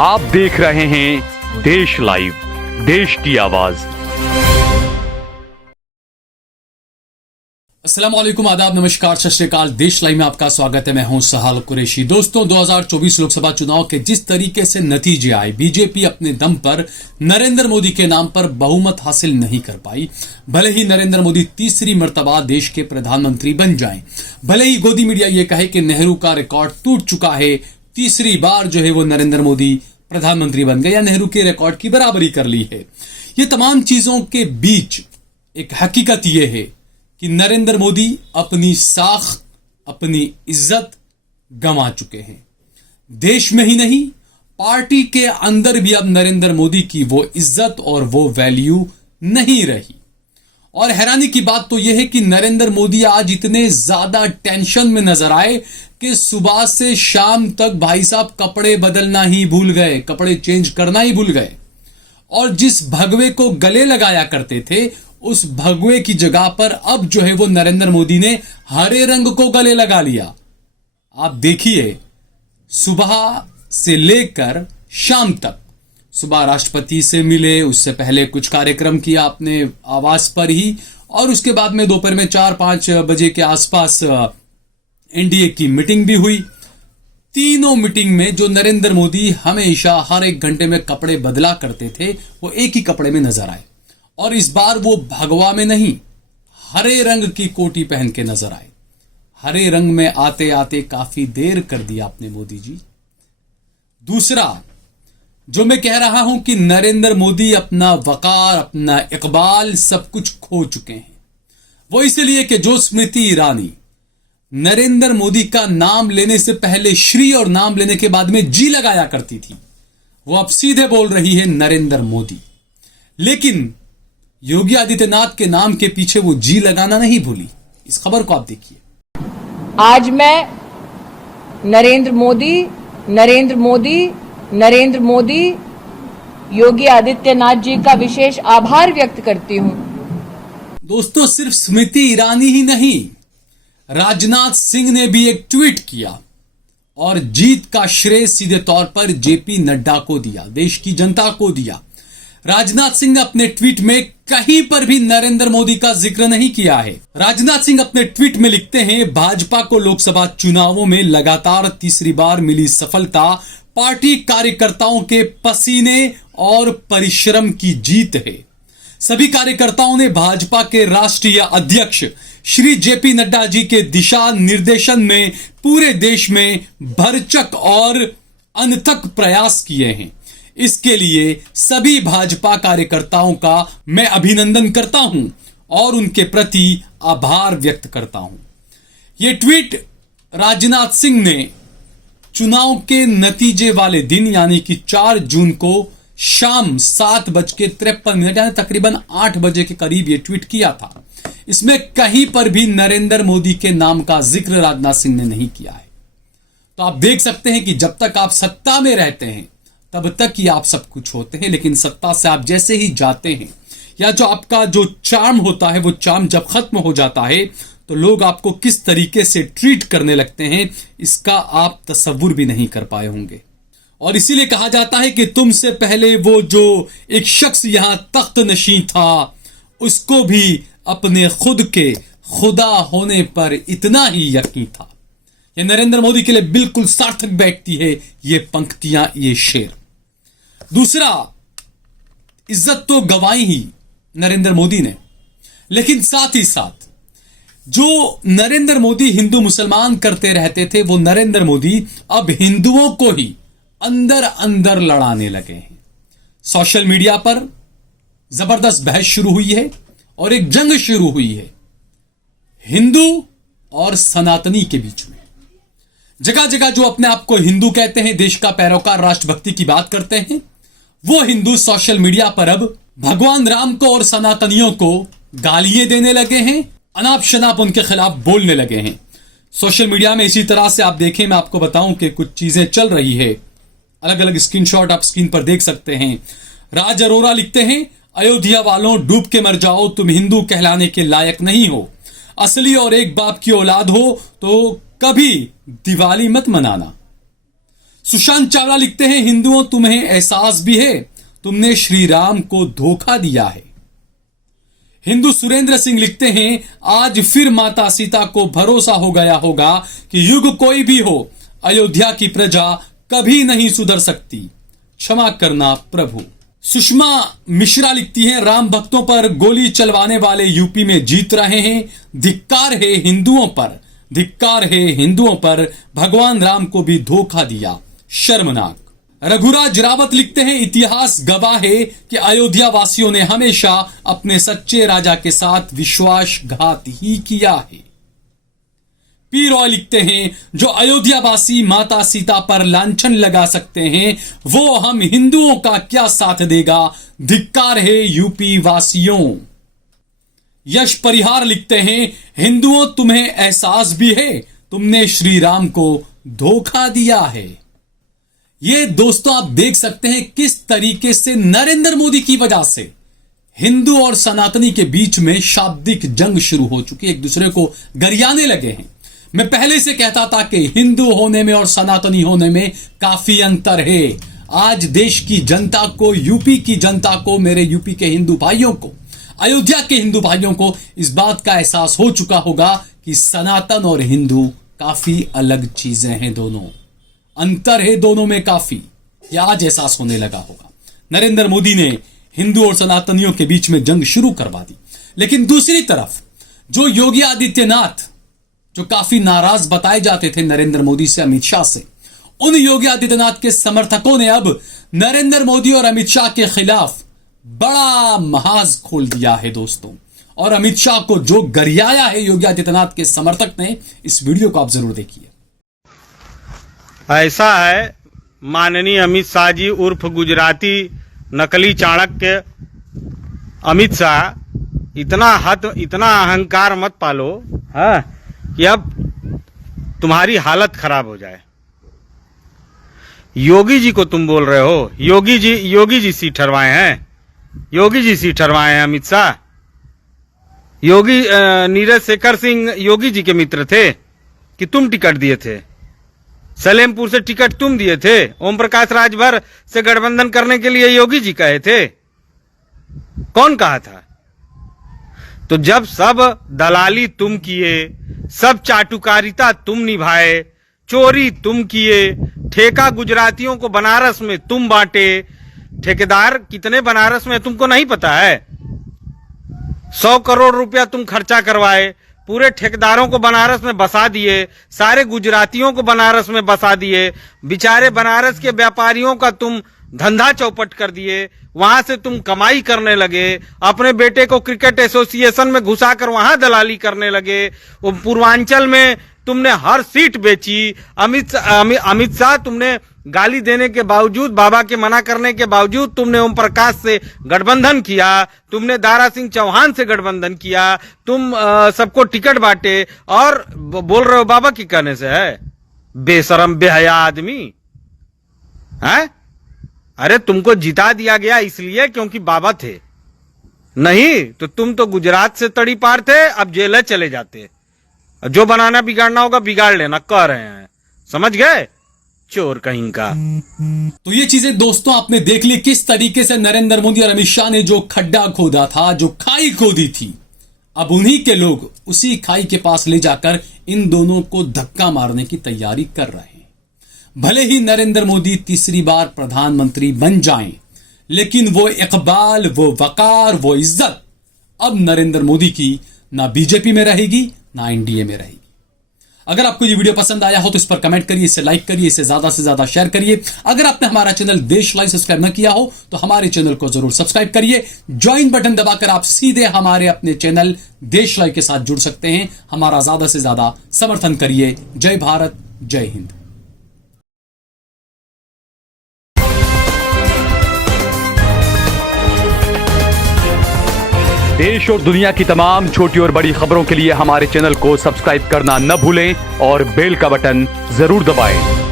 आप देख रहे हैं देश लाइव, देश की आवाज। अस्सलाम वालेकुम, आदाब, नमस्कार, सत श्री अकाल। देश लाइव में आपका स्वागत है। मैं हूं सहाल कुरैशी। दोस्तों, 2024 लोकसभा चुनाव के जिस तरीके से नतीजे आए, बीजेपी अपने दम पर नरेंद्र मोदी के नाम पर बहुमत हासिल नहीं कर पाई। भले ही नरेंद्र मोदी तीसरी मर्तबा देश के प्रधानमंत्री बन जाएं, भले ही गोदी मीडिया ये कहे कि नेहरू का रिकॉर्ड टूट चुका है, तीसरी बार जो है वो नरेंद्र मोदी प्रधानमंत्री बन गए या नेहरू के रिकॉर्ड की बराबरी कर ली है। ये तमाम चीजों के बीच एक हकीकत यह है कि नरेंद्र मोदी अपनी साख, अपनी इज्जत गंवा चुके हैं। देश में ही नहीं, पार्टी के अंदर भी अब नरेंद्र मोदी की वो इज्जत और वो वैल्यू नहीं रही। और हैरानी की बात तो यह है कि नरेंद्र मोदी आज इतने ज्यादा टेंशन में नजर आए कि सुबह से शाम तक भाई साहब कपड़े बदलना ही भूल गए, कपड़े चेंज करना ही भूल गए। और जिस भगवे को गले लगाया करते थे, उस भगवे की जगह पर अब जो है वो नरेंद्र मोदी ने हरे रंग को गले लगा लिया। आप देखिए, सुबह से लेकर शाम तक, सुबह राष्ट्रपति से मिले, उससे पहले कुछ कार्यक्रम किया अपने आवास पर ही, और उसके बाद में दोपहर में 4-5 बजे के आसपास एनडीए की मीटिंग भी हुई। तीनों मीटिंग में जो नरेंद्र मोदी हमेशा हर एक घंटे में कपड़े बदला करते थे, वो एक ही कपड़े में नजर आए। और इस बार वो भगवा में नहीं, हरे रंग की कोटी पहन के नजर आए। हरे रंग में आते आते काफी देर कर दिया आपने मोदी जी। दूसरा जो मैं कह रहा हूं कि नरेंद्र मोदी अपना वकार, अपना इकबाल सब कुछ खो चुके हैं, वो इसलिए कि जो स्मृति ईरानी नरेंद्र मोदी का नाम लेने से पहले श्री और नाम लेने के बाद में जी लगाया करती थी, वो अब सीधे बोल रही है नरेंद्र मोदी। लेकिन योगी आदित्यनाथ के नाम के पीछे वो जी लगाना नहीं भूली। इस खबर को आप देखिए। आज मैं नरेंद्र मोदी नरेंद्र मोदी नरेंद्र मोदी योगी आदित्यनाथ जी का विशेष आभार व्यक्त करती हूं। दोस्तों, सिर्फ स्मृति ईरानी ही नहीं, राजनाथ सिंह ने भी एक ट्वीट किया और जीत का श्रेय सीधे तौर पर जेपी नड्डा को दिया, देश की जनता को दिया। राजनाथ सिंह ने अपने ट्वीट में कहीं पर भी नरेंद्र मोदी का जिक्र नहीं किया है। राजनाथ सिंह अपने ट्वीट में लिखते हैं, भाजपा को लोकसभा चुनावों में लगातार तीसरी बार मिली सफलता पार्टी कार्यकर्ताओं के पसीने और परिश्रम की जीत है। सभी कार्यकर्ताओं ने भाजपा के राष्ट्रीय अध्यक्ष श्री जेपी नड्डा जी के दिशा निर्देशन में पूरे देश में भरचक और अनथक प्रयास किए हैं। इसके लिए सभी भाजपा कार्यकर्ताओं का मैं अभिनंदन करता हूं और उनके प्रति आभार व्यक्त करता हूं। यह ट्वीट राजनाथ सिंह ने चुनाव के नतीजे वाले दिन यानी कि 4 जून को शाम 7:53 यानी तकरीबन 8 बजे के करीब यह ट्वीट किया था। इसमें कहीं पर भी नरेंद्र मोदी के नाम का जिक्र राजनाथ सिंह ने नहीं किया है। तो आप देख सकते हैं कि जब तक आप सत्ता में रहते हैं तब तक ही आप सब कुछ होते हैं, लेकिन सत्ता से आप जैसे ही जाते हैं या जो आपका जो चार्म होता है, वो चार्म जब खत्म हो जाता है तो लोग आपको किस तरीके से ट्रीट करने लगते हैं, इसका आप तसव्वुर भी नहीं कर पाए होंगे। और इसीलिए कहा जाता है कि तुमसे पहले वो जो एक शख्स यहां तख्त नशीं था, उसको भी अपने खुद के खुदा होने पर इतना ही यकीन था। ये नरेंद्र मोदी के लिए बिल्कुल सार्थक बैठती है ये पंक्तियां, ये शेर। दूसरा, इज्जत तो गंवाई ही नरेंद्र मोदी ने, लेकिन साथ ही साथ जो नरेंद्र मोदी हिंदू मुसलमान करते रहते थे, वो नरेंद्र मोदी अब हिंदुओं को ही अंदर अंदर लड़ाने लगे हैं। सोशल मीडिया पर जबरदस्त बहस शुरू हुई है और एक जंग शुरू हुई है हिंदू और सनातनी के बीच में। जगह जगह जो अपने आप को हिंदू कहते हैं, देश का पैरोकार, राष्ट्रभक्ति की बात करते हैं, वो हिंदू सोशल मीडिया पर अब भगवान राम को और सनातनियों को गालियां देने लगे हैं, अनाप शनाप उनके खिलाफ बोलने लगे हैं। सोशल मीडिया में इसी तरह से आप देखें, मैं आपको बताऊं कि कुछ चीजें चल रही है। अलग अलग स्क्रीनशॉट आप स्क्रीन पर देख सकते हैं। राज अरोरा लिखते हैं, अयोध्या वालों डूब के मर जाओ, तुम हिंदू कहलाने के लायक नहीं हो। असली और एक बाप की औलाद हो तो कभी दिवाली मत मनाना। सुशांत चावला लिखते हैं, हिंदुओं तुम्हें एहसास भी है, तुमने श्री राम को धोखा दिया है। हिंदू सुरेंद्र सिंह लिखते हैं, आज फिर माता सीता को भरोसा हो गया होगा कि युग कोई भी हो, अयोध्या की प्रजा कभी नहीं सुधर सकती, क्षमा करना प्रभु। सुषमा मिश्रा लिखती हैं, राम भक्तों पर गोली चलवाने वाले यूपी में जीत रहे हैं, धिक्कार है हिंदुओं पर, धिक्कार है हिंदुओं पर, भगवान राम को भी धोखा दिया, शर्मनाक। रघुराज रावत लिखते हैं, इतिहास गवाह है कि अयोध्या वासियों ने हमेशा अपने सच्चे राजा के साथ विश्वासघात ही किया है। पी रॉय लिखते हैं, जो अयोध्यावासी माता सीता पर लांछन लगा सकते हैं, वो हम हिंदुओं का क्या साथ देगा, धिक्कार है यूपी वासियों। यश परिहार लिखते हैं, हिंदुओं तुम्हें एहसास भी है, तुमने श्री राम को धोखा दिया है। ये दोस्तों आप देख सकते हैं किस तरीके से नरेंद्र मोदी की वजह से हिंदू और सनातनी के बीच में शाब्दिक जंग शुरू हो चुकी है, एक दूसरे को गरियाने लगे हैं। मैं पहले से कहता था कि हिंदू होने में और सनातनी होने में काफी अंतर है। आज देश की जनता को, यूपी की जनता को, मेरे यूपी के हिंदू भाइयों को, अयोध्या के हिंदू भाइयों को इस बात का एहसास हो चुका होगा कि सनातन और हिंदू काफी अलग चीजें हैं, दोनों अंतर है दोनों में काफी। यह आज एहसास होने लगा होगा। नरेंद्र मोदी ने हिंदू और सनातनियों के बीच में जंग शुरू करवा दी। लेकिन दूसरी तरफ जो योगी आदित्यनाथ, जो काफी नाराज बताए जाते थे नरेंद्र मोदी से, अमित शाह से, उन योगी आदित्यनाथ के समर्थकों ने अब नरेंद्र मोदी और अमित शाह के खिलाफ बड़ा महाज खोल दिया है दोस्तों। और अमित शाह को जो गरियाया है योगी आदित्यनाथ के समर्थक ने, इस वीडियो को आप जरूर देखिए। ऐसा है, माननीय अमित शाह जी उर्फ गुजराती नकली चाणक्य अमित शाह, इतना अहंकार मत पालो हाँ कि अब तुम्हारी हालत खराब हो जाए। योगी जी को तुम बोल रहे हो, योगी जी सीट ठरवाए हैं, योगी जी सीट ठरवाए हैं अमित शाह। योगी नीरज शेखर सिंह योगी जी के मित्र थे कि तुम टिकट दिए थे, सलेमपुर से टिकट तुम दिए थे, ओम प्रकाश राजभर से गठबंधन करने के लिए योगी जी कहे थे, कौन कहा था? तो जब सब दलाली तुम किए, सब चाटुकारिता तुम निभाए, चोरी तुम किए, ठेका गुजरातियों को बनारस में तुम बांटे, ठेकेदार कितने बनारस में तुमको नहीं पता है? 100 करोड़ रुपया तुम खर्चा करवाए, पूरे ठेकेदारों को बनारस में बसा दिए, सारे गुजरातियों को बनारस में बसा दिए, बेचारे बनारस के व्यापारियों का तुम धंधा चौपट कर दिए, वहां से तुम कमाई करने लगे, अपने बेटे को क्रिकेट एसोसिएशन में घुसाकर वहां दलाली करने लगे, वो पूर्वांचल में तुमने हर सीट बेची। अमित शाह तुमने गाली देने के बावजूद, बाबा के मना करने के बावजूद तुमने ओम प्रकाश से गठबंधन किया, तुमने दारा सिंह चौहान से गठबंधन किया, तुम सबको टिकट बांटे और बोल रहे हो बाबा की कहने से है। बेशरम बेहया आदमी है। अरे तुमको जिता दिया गया इसलिए क्योंकि बाबा थे, नहीं तो तुम तो गुजरात से तड़ी पार थे, अब जेल चले जाते। जो बनाना बिगाड़ना होगा बिगाड़ लेना, कह रहे हैं, समझ गए चोर कहीं का। तो ये चीजें दोस्तों आपने देख ली किस तरीके से नरेंद्र मोदी और अमित शाह ने जो खड्डा खोदा था, जो खाई खोदी थी, अब उन्हीं के लोग उसी खाई के पास ले जाकर इन दोनों को धक्का मारने की तैयारी कर रहे हैं। भले ही नरेंद्र मोदी तीसरी बार प्रधानमंत्री बन जाएं, लेकिन वो इकबाल, वो वकार, वो इज्जत अब नरेंद्र मोदी की ना बीजेपी में रहेगी ना एनडीए में रहेगी। अगर आपको ये वीडियो पसंद आया हो तो इस पर कमेंट करिए, इसे लाइक करिए, इसे ज्यादा से ज्यादा शेयर करिए। अगर आपने हमारा चैनल देश लाइव सब्सक्राइब न किया हो तो हमारे चैनल को जरूर सब्सक्राइब करिए। ज्वाइन बटन दबाकर आप सीधे हमारे अपने चैनल देश लाइव के साथ जुड़ सकते हैं। हमारा ज्यादा से ज्यादा समर्थन करिए। जय भारत, जय हिंद। देश और दुनिया की तमाम छोटी और बड़ी खबरों के लिए हमारे चैनल को सब्सक्राइब करना न भूलें और बेल का बटन जरूर दबाएं।